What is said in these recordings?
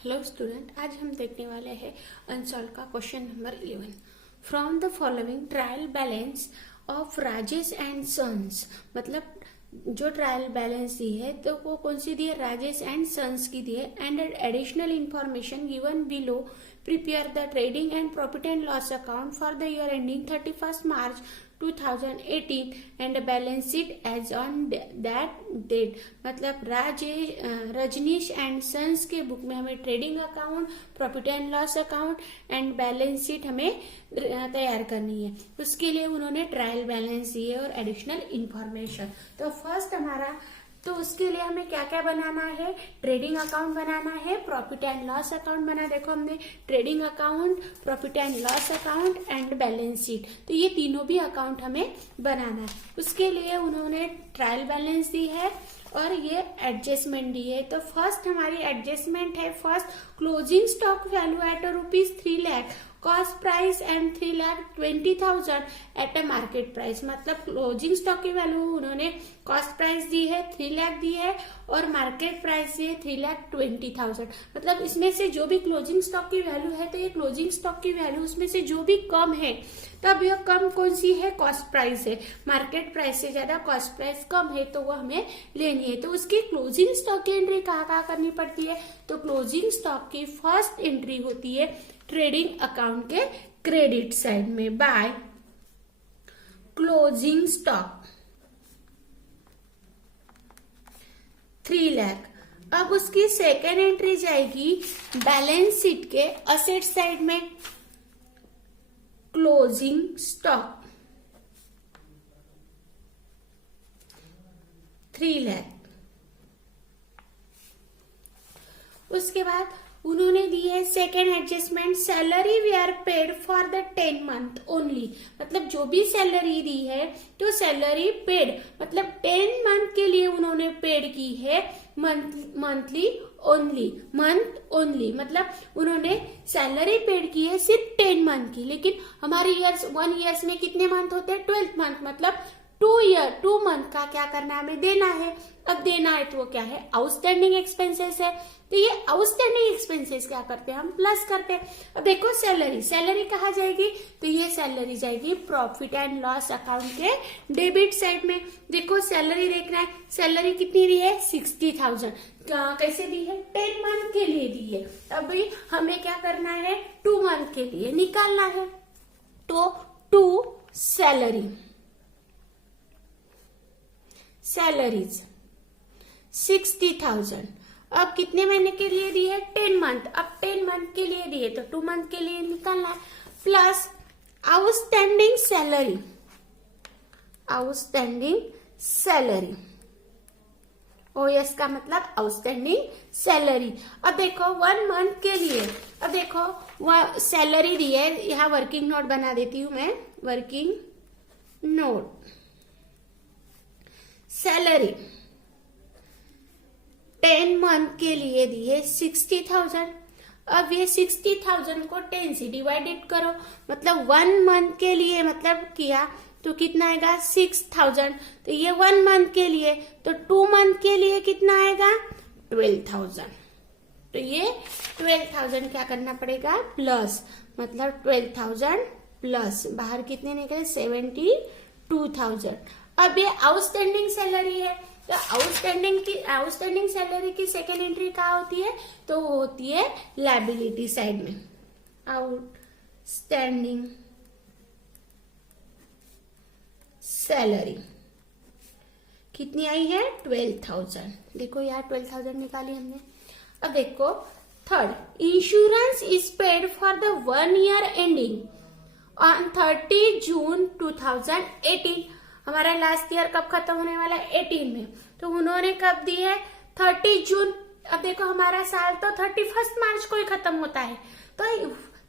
Hello student, आज हम देखने वाले हैं अनसॉल्व का question number 11। From the following trial balance of Rajesh and sons, मतलब जो ट्रायल बैलेंस दी है तो वो कौन सी दी है? राजेश एंड सन्स की दी है। And additional information given below, prepare the trading and profit and loss account for the year ending 31 March 2018 and balance sheet as on that date. मतलब रजनीश एंड सन्स के बुक में हमें trading account, profit and loss account and balance sheet हमें तैयार करनी है। उसके लिए उन्होंने ट्रायल बैलेंस दिए और एडिशनल इंफॉर्मेशन। तो फर्स्ट तो उसके लिए हमें क्या क्या बनाना है? ट्रेडिंग अकाउंट बनाना है, प्रॉफिट एंड लॉस अकाउंट बना, देखो हमने trading account, profit and loss account and balance sheet, तो ये तीनों भी अकाउंट हमें बनाना है। उसके लिए उन्होंने ट्रायल बैलेंस दी है और ये एडजस्टमेंट दी है। तो फर्स्ट हमारी एडजस्टमेंट है, first closing stock value at ₹3 lakh, cost price and 3,20,000 at a market price. मतलब क्लोजिंग स्टॉक की वैल्यू उन्होंने कॉस्ट प्राइस दी है 3 लाख दी है और मार्केट प्राइस दी है 3,20,000। मतलब इसमें से जो भी क्लोजिंग स्टॉक की वैल्यू है, तो ये क्लोजिंग स्टॉक की वैल्यू उसमें से जो भी कम है, तब यह कम कौन सी है? कॉस्ट प्राइस है। मार्केट प्राइस से ज्यादा कॉस्ट प्राइस कम है तो वो हमें लेनी है। तो उसकी क्लोजिंग स्टॉक की एंट्री कहाँ करनी पड़ती है? तो क्लोजिंग स्टॉक की फर्स्ट एंट्री होती है ट्रेडिंग अकाउंट के क्रेडिट साइड में, बाय क्लोजिंग स्टॉक 3 लाख। अब उसकी सेकेंड एंट्री जाएगी बैलेंस शीट के असेट साइड में, क्लोजिंग स्टॉक 3 लाख। उसके बाद उन्होंने दी है second adjustment, salary we are paid for the 10 month only. मतलब जो भी सैलरी दी है तो सैलरी पेड मतलब 10 मंथ के लिए उन्होंने पेड की है, मंथली ओनली, मंथ ओनली। मतलब उन्होंने सैलरी पेड की है सिर्फ 10 मंथ की, लेकिन हमारे 1 ईयर्स में कितने मंथ होते हैं? 12 मंथ। मतलब 2 मंथ का क्या करना है? हमें देना है। अब देना है तो वो क्या है? आउटस्टैंडिंग एक्सपेंसेस है। तो ये आउटस्टैंडिंग एक्सपेंसेस क्या करते हैं? हम प्लस करते हैं। अब देखो सैलरी कहाँ जाएगी? तो ये सैलरी जाएगी प्रॉफिट एंड लॉस अकाउंट के डेबिट साइड में। देखो सैलरी देखना है, सैलरी कितनी दी है? 60,000। कैसे दी है? 10 मंथ के लिए दी है। अभी हमें क्या करना है? 2 मंथ के लिए निकालना है। तो 2 सैलरीज 60,000। अब कितने महीने के लिए दी है? 10 मंथ। अब 10 मंथ के लिए दी है तो 2 मंथ के लिए निकालना है, प्लस आउटस्टैंडिंग सैलरी ओएस का मतलब आउटस्टैंडिंग सैलरी। अब देखो 1 मंथ के लिए, अब देखो वह सैलरी दी है, यहाँ वर्किंग नोट बना देती हूं मैं, वर्किंग नोट सैलरी 10 मंथ के लिए दी है 60,000। अब ये 60,000 को 10 से डिवाइडेड करो, मतलब 1 मंथ के लिए मतलब किया तो कितना आएगा? 6,000। तो ये 1 मंथ के लिए, तो 2 मंथ के लिए कितना आएगा? 12,000। तो ये 12,000 क्या करना पड़ेगा? प्लस, मतलब 12,000 प्लस बाहर कितने निकले? 72,000। अब ये आउटस्टैंडिंग सैलरी है, तो आउटस्टैंडिंग सैलरी की सेकेंड एंट्री कहाँ होती है? तो वो होती है लायबिलिटी साइड में, आउटस्टैंडिंग सैलरी कितनी आई है? 12,000। देखो यार 12,000 निकाली हमने। अब देखो third, insurance is paid for the 1 year ending on 30 जून 2018। हमारा लास्ट ईयर कब खत्म होने वाला है? 18 में। तो उन्होंने कब दी है? 30 जून। अब देखो हमारा साल तो 31 मार्च को ही खत्म होता है, तो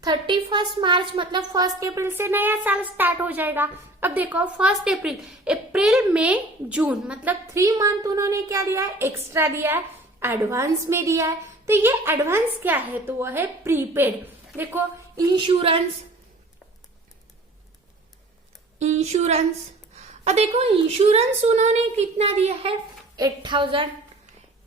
31 मार्च मतलब 1 अप्रैल से नया साल स्टार्ट हो जाएगा। अब देखो 1 अप्रैल मई जून, मतलब 3 मंथ उन्होंने क्या दिया है? एक्स्ट्रा दिया है, एडवांस में दिया है। तो ये एडवांस क्या है? तो वो है प्रीपेड। देखो इंश्योरेंस, अब देखो इंश्योरेंस उन्होंने कितना दिया है? 8,000।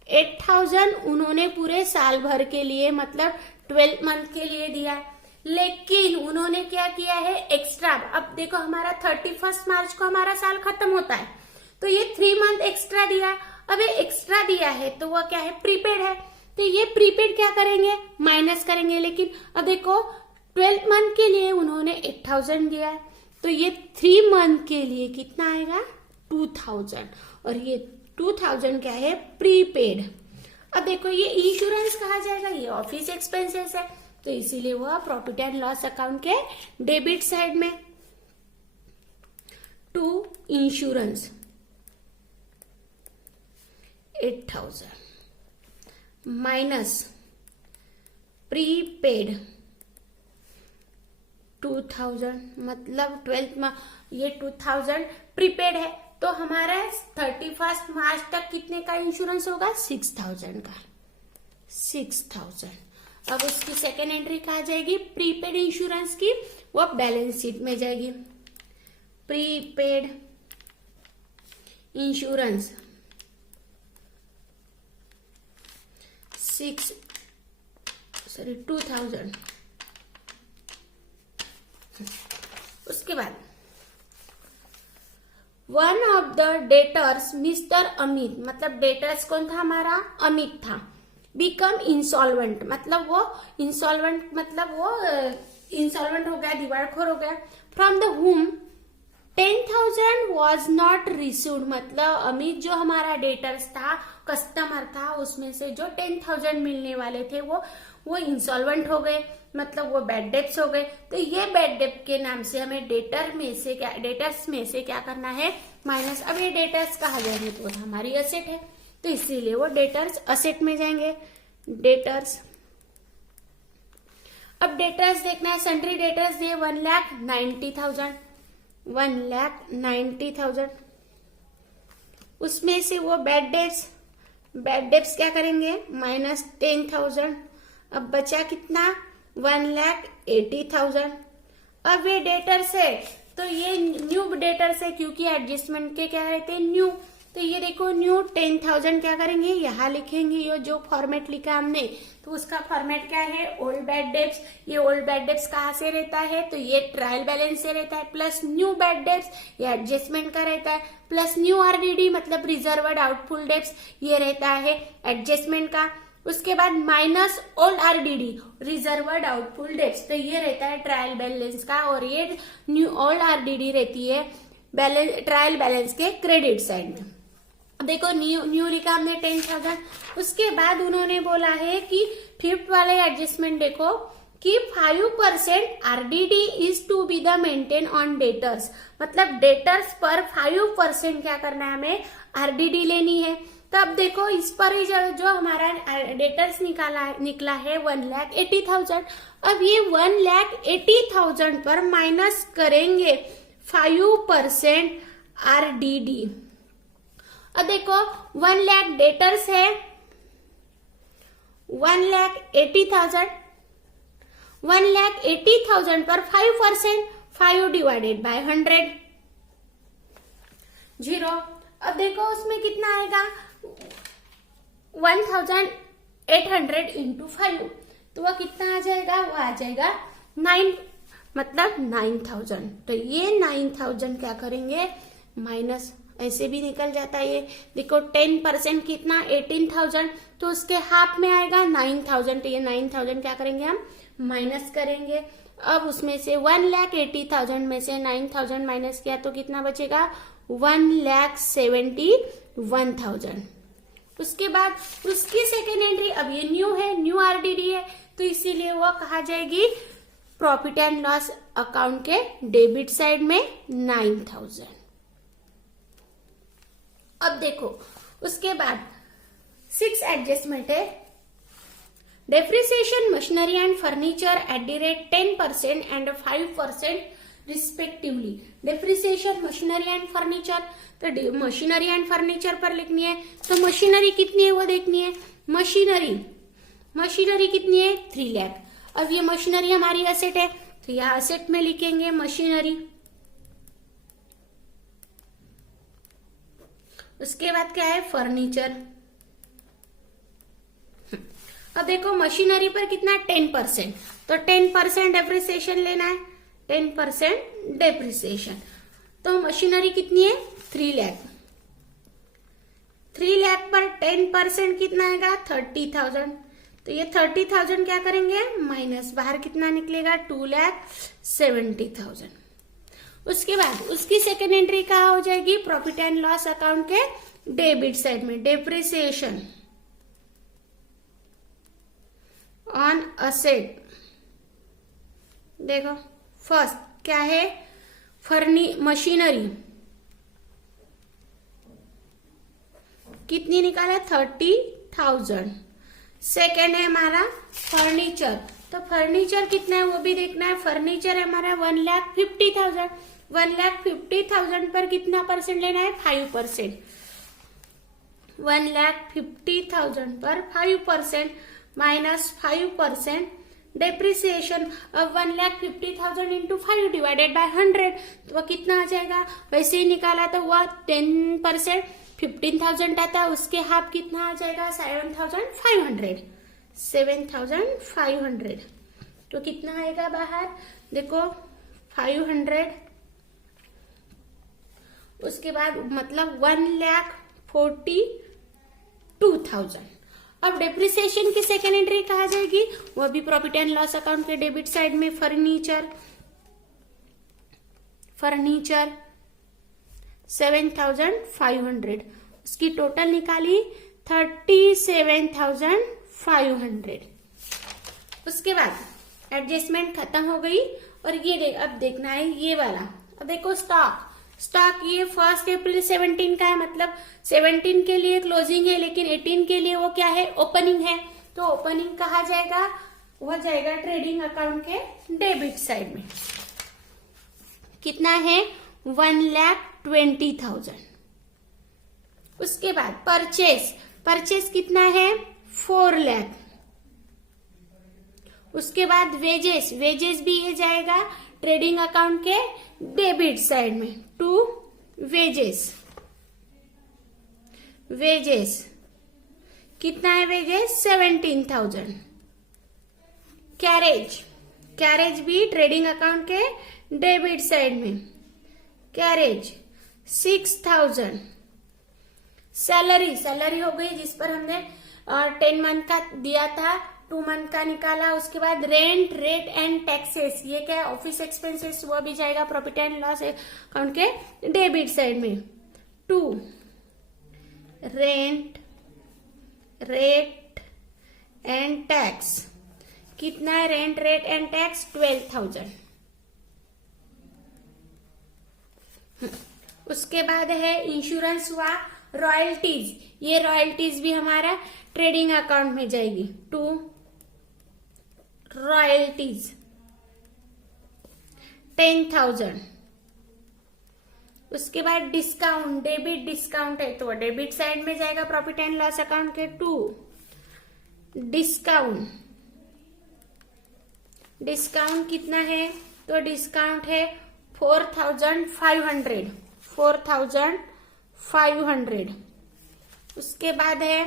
8,000 उन्होंने पूरे साल भर के लिए मतलब 12 मंथ के लिए दिया है, लेकिन उन्होंने क्या किया है एक्स्ट्रा। अब देखो हमारा 31 मार्च को हमारा साल खत्म होता है, तो ये 3 मंथ एक्स्ट्रा दिया है। अब ये एक्स्ट्रा दिया है तो वह क्या है प्रीपेड है, तो ये प्रीपेड क्या करेंगे माइनस करेंगे। लेकिन अब देखो 12 मंथ के लिए उन्होंने 8,000 दिया है, तो ये 3 मंथ के लिए कितना आएगा 2,000, और ये 2,000 क्या है प्रीपेड। अब देखो ये इंश्योरेंस कहा जाएगा, ये ऑफिस एक्सपेंसेस है, तो इसीलिए वह प्रॉफिट एंड लॉस अकाउंट के डेबिट साइड में। टू इंश्योरेंस 8,000 माइनस प्रीपेड 2,000, मतलब 12th में ये 2,000 प्रीपेड है, तो हमारा 31 मार्च तक कितने का इंश्योरेंस होगा 6,000 का, 6,000। अब उसकी सेकेंड एंट्री कहा जाएगी प्रीपेड इंश्योरेंस की, वो बैलेंस शीट में जाएगी। Prepaid insurance 2,000। उसके बाद one of the debtors mister Amit, मतलब डेटर्स कौन था हमारा अमित था, बिकम इंसॉल्वेंट, मतलब वो इंसॉल्वेंट हो गया, दिवाळखोर हो गया। From the home 10,000 was not received, मतलब अमित जो हमारा डेटर्स था कस्टमर था, उसमें से जो 10,000 मिलने वाले थे वो इंसॉल्वेंट हो गए, मतलब वो बैड डेब्ट्स हो गए। तो ये बैड डेब्ट के नाम से हमें डेटर्स में से क्या करना है माइनस। अब ये डेटर्स कहा जाएंगे तो हमारी असेट है, तो इसीलिए वो डेटर्स असेट में जाएंगे। डेटर्स, अब डेटर्स देखना है, सन्ड्री डेटर्स दिए 1,90,000, उसमें से वो बैड डेब्ट्स क्या करेंगे माइनस 10,000। अब बचा कितना 1,80,000। अब ये डेटर्स है तो ये न्यू डेटर्स है, क्योंकि एडजस्टमेंट के क्या रहते हैं न्यू, तो ये देखो न्यू 10,000 क्या करेंगे यहाँ लिखेंगे, ये जो फॉर्मेट लिखा हमने तो उसका फॉर्मेट क्या है ओल्ड बैड डेब्ट्स। ये ओल्ड बैड डेब्ट्स कहाँ से रहता है, तो ये ट्रायल बैलेंस से रहता है, प्लस न्यू बैड डेब्ट्स ये एडजस्टमेंट का रहता है, प्लस न्यू आरडीडी मतलब रिजर्व्ड आउटफुल डेब्ट्स ये रहता है एडजस्टमेंट का। उसके बाद minus old RDD reserved doubtful debts, तो ये रहता है ट्रायल बैलेंस का, और ये न्यू ओल्ड आरडीडी रहती है ट्रायल बैलेंस के क्रेडिट साइड में। देखो न्यू लिखा हमने 10,000। उसके बाद उन्होंने बोला है कि 5th वाले एडजस्टमेंट देखो कि 5% RDD is to be the maintain on debtors, मतलब डेटर्स पर 5% क्या करना है हमें आरडीडी लेनी है। तब देखो इस पर ही जो हमारा डेटर्स निकला है 1,80,000। अब ये 1,80,000 पर माइनस करेंगे 5% आरडीडी। अब देखो 1 लाख डेटर्स है 1,80,000, 1,80,000 पर 5%, 5 डिवाइडेड बाय 100 0। अब देखो उसमें कितना आएगा 1,800 इंटू 5, तो वह कितना आ जाएगा, वो आ जाएगा 9, मतलब 9,000। तो ये 9,000 क्या करेंगे माइनस, ऐसे भी निकल जाता है ये। देखो 10% कितना 18,000, तो उसके हाफ में आएगा 9,000, तो ये 9,000 क्या करेंगे हम माइनस करेंगे। अब उसमें से 1,80,000 में से 9,000 माइनस किया तो कितना बचेगा 1,71,000। उसके बाद उसकी सेकेंड एंट्री, अब ये न्यू है, न्यू आरडीडी है, तो इसीलिए वो कहा जाएगी प्रॉफिट एंड लॉस अकाउंट के डेबिट साइड में 9,000। अब देखो उसके बाद 6 एडजस्टमेंट है, depreciation machinery and furniture at the rate 10% and 5% respectively. Depreciation machinery and furniture, तो मशीनरी एंड फर्नीचर पर लिखनी है, तो मशीनरी कितनी है वो देखनी है। मशीनरी कितनी है 3 लाख। अब ये मशीनरी हमारी असेट है, तो यह असेट में लिखेंगे मशीनरी। उसके बाद क्या है फर्नीचर, अब देखो मशीनरी पर कितना 10%, तो 10% डेप्रिसिएशन लेना है, 10% डेप्रिसिएशन। तो मशीनरी कितनी है 3 लाख, 3 लाख पर 10% कितना आएगा 30,000। तो ये 30,000 क्या करेंगे माइनस, बाहर कितना निकलेगा 2,70,000। उसके बाद उसकी सेकेंड एंट्री कहाँ हो जाएगी, प्रॉफिट एंड लॉस अकाउंट के डेबिट साइड में, डेप्रिसिएशन ऑन असेट। देखो फर्स्ट क्या है मशीनरी कितनी निकाला 30,000। सेकेंड है हमारा फर्नीचर, तो फर्नीचर कितना है वो भी देखना है। फर्नीचर है हमारा 1,50,000, 1,50,000 पर कितना परसेंट लेना है 5%, 1,50,000 पर 5% माइनस 5% डेप्रिसिएशन। अब 1,50,000 इंटू 5 डिवाइडेड बाय 100, तो वह कितना आ जाएगा, वैसे ही निकाला तो वह 10% 15,000 आता है, उसके हाफ कितना आ जाएगा 7,500, 7,500। तो कितना आएगा बाहर देखो 500, उसके बाद मतलब 1,42,000। अब डेप्रिसिएशन की सेकेंड एंट्री कहा जाएगी, वह भी प्रॉफिट एंड लॉस अकाउंट के डेबिट साइड में, फर्नीचर 7,500, उसकी टोटल निकाली 37,500। उसके बाद एडजस्टमेंट खत्म हो गई। और ये अब देखना है ये वाला। अब देखो स्टॉक ये 1 अप्रैल 17 का है, मतलब 17 के लिए क्लोजिंग है, लेकिन 18 के लिए वो क्या है ओपनिंग है। तो ओपनिंग कहा जाएगा, वह जाएगा ट्रेडिंग अकाउंट के डेबिट साइड में। कितना है 1,20,000। उसके बाद परचेस कितना है 4 लाख। उसके बाद वेजेस भी ये जाएगा ट्रेडिंग अकाउंट के डेबिट साइड में, टू वेजेस कितना है वेजेस 17,000। कैरेज भी ट्रेडिंग अकाउंट के डेबिट साइड में, कैरेज 6,000। सैलरी हो गई जिस पर हमने 10 मंथ का दिया था, 2 मंथ का निकाला। उसके बाद रेंट एंड टैक्सेस, ये क्या है ऑफिस एक्सपेंसेस, वो भी जाएगा प्रॉफिट एंड लॉस अकाउंट के डेबिट साइड में। 2 रेंट एंड टैक्स, कितना है रेंट एंड टैक्स 12,000। उसके बाद है इंश्योरेंस हुआ, रॉयल्टीज, ये रॉयल्टीज भी हमारा ट्रेडिंग अकाउंट में जाएगी, 2 रॉयल्टीज 10,000। उसके बाद डिस्काउंट, डेबिट डिस्काउंट है तो डेबिट साइड में जाएगा प्रॉफिट एंड लॉस अकाउंट के, 2 डिस्काउंट कितना है, तो डिस्काउंट है 4,500। उसके बाद है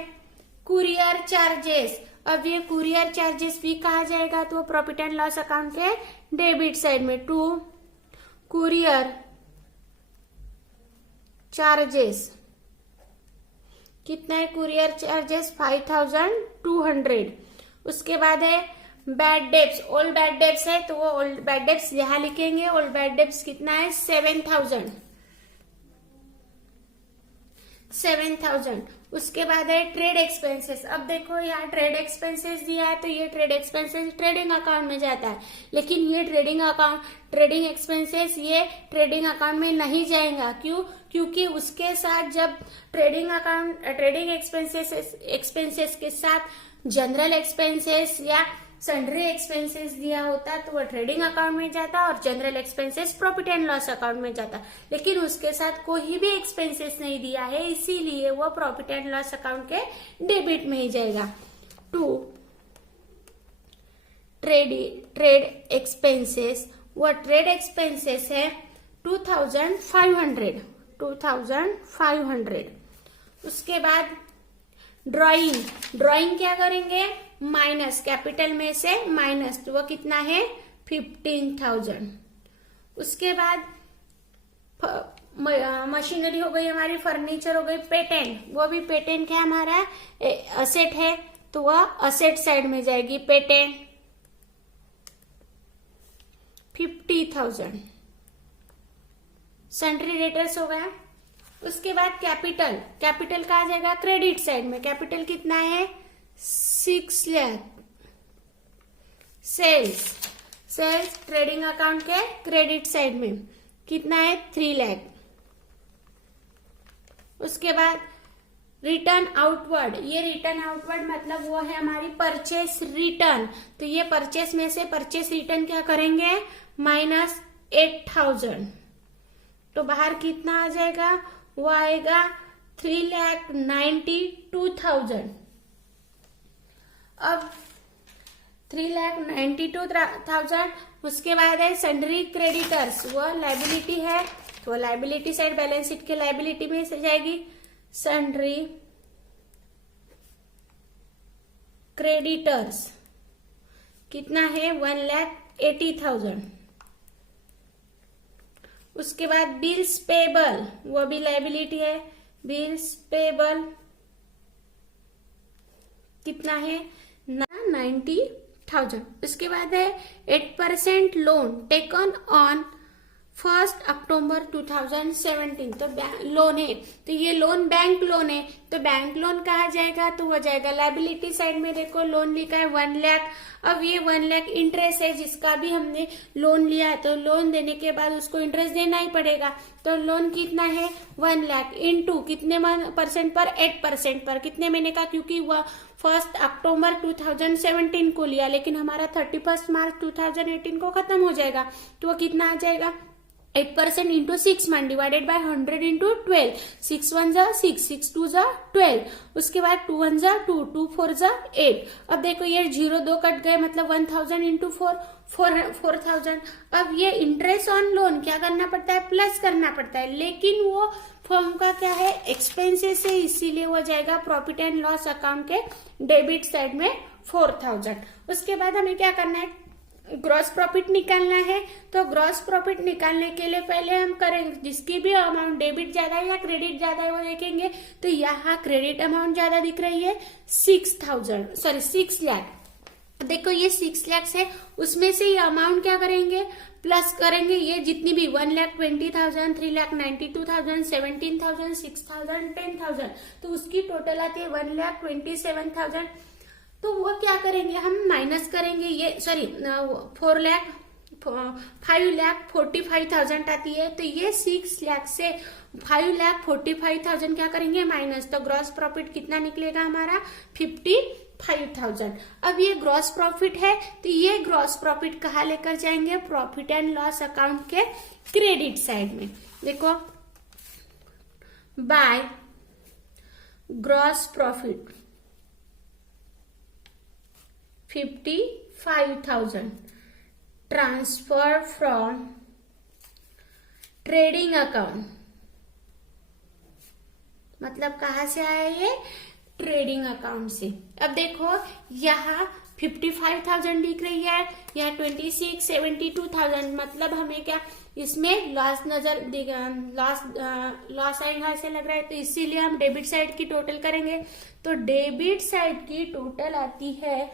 कुरियर चार्जेस। अब ये कुरियर चार्जेस भी कहा जाएगा तो प्रॉफिट एंड लॉस अकाउंट के डेबिट साइड में, 2 कुरियर चार्जेस, कितना है कुरियर चार्जेस 5,200। उसके बाद है bad debts, old bad debts है तो वो ओल्ड बैड डेब्स यहां लिखेंगे। ओल्ड बैड डेब्स कितना है 7,000। उसके बाद है ट्रेड एक्सपेंसेस। अब देखो यहाँ ट्रेड एक्सपेंसेस दिया है तो ये ट्रेड एक्सपेंसेस ट्रेडिंग अकाउंट में जाता है, लेकिन ये ट्रेडिंग एक्सपेंसेस ये ट्रेडिंग अकाउंट में नहीं जाएगा। क्यों? क्योंकि उसके साथ जब ट्रेडिंग एक्सपेंसेस के साथ जनरल एक्सपेंसेस या सन्ड्री एक्सपेंसेस दिया होता तो वह ट्रेडिंग अकाउंट में जाता और general expenses profit and loss account में जाता, लेकिन उसके साथ कोई भी एक्सपेंसेस नहीं दिया है, इसीलिए वह प्रॉफिट एंड लॉस अकाउंट के डेबिट में ही जाएगा। 2 ट्रेड एक्सपेंसेस, वह ट्रेड एक्सपेंसेस है 2,500। उसके बाद ड्राइंग क्या करेंगे माइनस, कैपिटल में से माइनस, तो वो कितना है 15,000। उसके बाद मशीनरी हो गई हमारी, फर्नीचर हो गई, पेटेंट, वो भी पेटेंट है हमारा असेट है, तो वह असेट साइड में जाएगी, पेटेंट 50,000। सन्ड्री डेटर्स हो गया। उसके बाद कैपिटल, कैपिटल कहा जाएगा क्रेडिट साइड में, कैपिटल कितना है 6 lakh. Sales, sales trading account के क्रेडिट साइड में कितना है 3 लाख। उसके बाद रिटर्न आउटवर्ड, ये रिटर्न आउटवर्ड मतलब वो है हमारी परचेस रिटर्न, तो ये परचेस में से परचेस रिटर्न क्या करेंगे -8,000, तो बाहर कितना आ जाएगा, वो आएगा 3,92,000। अब 3,92,000। उसके बाद है सन्ड्री क्रेडिटर्स, वो लाइबिलिटी है, तो लाइबिलिटी साइड बैलेंस शीट के लाइबिलिटी में से जाएगी। सन्ड्री क्रेडिटर्स कितना है 1,80,000। उसके बाद बिल्स पेबल, वो भी लाइबिलिटी है, बिल्स पेबल कितना है 90,000। उसके बाद है 8% लोन टेकन ऑन 1 अक्टूबर 2017, तो लोन है, तो ये लोन बैंक लोन है, तो बैंक लोन कहा जाएगा, तो हो जाएगा लाइबिलिटी साइड में। देखो लोन लिखा है 1 लाख, अब ये 1 लाख इंटरेस्ट है, जिसका भी हमने लोन लिया है, तो लोन देने के बाद उसको इंटरेस्ट देना ही पड़ेगा, तो लोन कितना है 1 लाख इंटू कितने परसेंट पर 8% पर, कितने महीने का, क्योंकि वह 1 अक्टूबर 2017 को लिया, लेकिन हमारा 31 मार्च 2018 को खत्म हो जाएगा, तो वो कितना आ जाएगा 8% into 6 month divided by 100 into 12, 6 1 जा 6, 6 2 जा 12, उसके बाद 2 1 जा 2, 2 4 जा 8। अब देखो ये 0 2 कट गए, मतलब 1,000 इंटू 4,000। अब ये इंटरेस्ट ऑन लोन क्या करना पड़ता है, प्लस करना पड़ता है, लेकिन वो फर्म का क्या है एक्सपेंसेस है, इसीलिए वो जाएगा प्रॉफिट एंड लॉस अकाउंट के डेबिट साइड में 4,000। उसके बाद हमें क्या करना है, ग्रॉस प्रॉफिट निकालना है, तो ग्रॉस प्रॉफिट निकालने के लिए पहले हम करेंगे जिसकी भी अमाउंट डेबिट ज्यादा है या क्रेडिट ज्यादा है वो देखेंगे, तो यहाँ क्रेडिट अमाउंट ज्यादा दिख रही है 6 लाख। देखो ये 6 लाख है, उसमें से ये अमाउंट क्या करेंगे प्लस करेंगे, ये जितनी भी 1,20,000, 3,92,000, 17,000, 6,000, 10,000, तो उसकी टोटल आती है 1,27,000। तो वो क्या करेंगे हम माइनस करेंगे, ये सॉरी 5,45,000 आती है, तो ये 6 लाख से 5,45,000 क्या करेंगे माइनस, तो ग्रॉस प्रॉफिट कितना निकलेगा हमारा 55,000। अब ये ग्रॉस प्रॉफिट है, तो ये ग्रॉस प्रॉफिट कहाँ लेकर जाएंगे, प्रॉफिट एंड लॉस अकाउंट के क्रेडिट साइड में। देखो by gross profit 55,000 transfer from trading account, मतलब कहाँ से आया ये ट्रेडिंग अकाउंट से। अब देखो यहाँ 55,000 दिख रही है, या 26,72,000, मतलब हमें क्या इसमें लॉस नजर लॉस आएगा ऐसे लग रहा है, तो इसीलिए हम डेबिट साइड की टोटल करेंगे। तो डेबिट साइड की टोटल आती है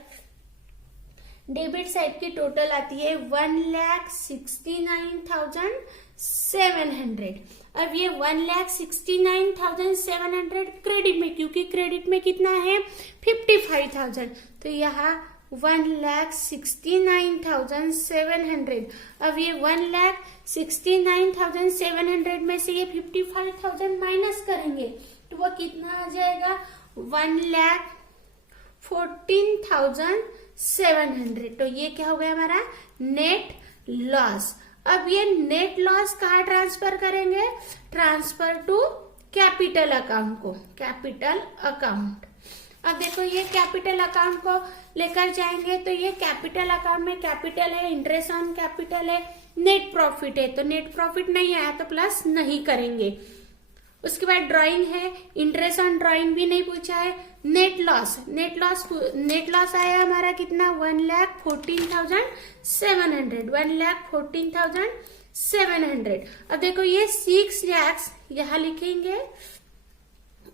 1,69,700। अब ये 1,69,700 क्रेडिट में, क्योंकि क्रेडिट में कितना है 55,000, तो यहाँ 1,69,700। अब ये 1,69,700 में से ये 55,000 माइनस करेंगे, तो वो कितना आ जाएगा 1,14,700। तो ये क्या हो गया हमारा नेट लॉस। अब ये नेट लॉस कहाँ ट्रांसफर करेंगे, ट्रांसफर टू कैपिटल अकाउंट को, कैपिटल अकाउंट। अब देखो ये कैपिटल अकाउंट को लेकर जाएंगे, तो ये कैपिटल अकाउंट में कैपिटल है, इंटरेस्ट ऑन कैपिटल है, नेट प्रॉफिट है, तो नेट प्रॉफिट नहीं आया तो प्लस नहीं करेंगे। उसके बाद ड्राइंग है, इंटरेस्ट ऑन ड्राइंग भी नहीं पूछा है। नेट लॉस आया हमारा कितना, 1,14,700, 1,14,700। अब देखो ये 6 lakhs यहां लिखेंगे,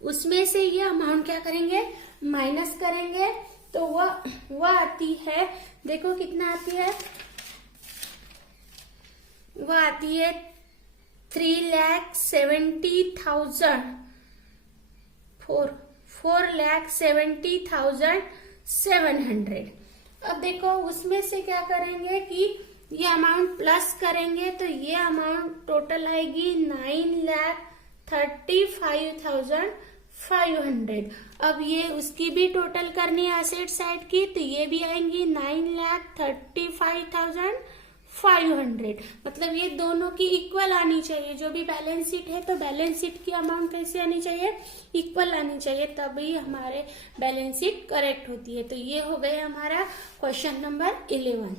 उसमें से ये अमाउंट क्या करेंगे, माइनस करेंगे, तो वह आती है, देखो कितना आती है, वह आती है 3,70,000, 4,70,700। अब देखो उसमें से क्या करेंगे कि ये अमाउंट प्लस करेंगे, तो ये अमाउंट टोटल आएगी 9,35,500। अब ये उसकी भी टोटल करनी है एसेट साइड की, तो ये भी आएंगी 9,35,500। मतलब ये दोनों की इक्वल आनी चाहिए। जो भी बैलेंस शीट है तो बैलेंस शीट की अमाउंट कैसे आनी चाहिए, इक्वल आनी चाहिए, तभी हमारे बैलेंस शीट करेक्ट होती है। तो ये हो गया हमारा क्वेश्चन नंबर 11।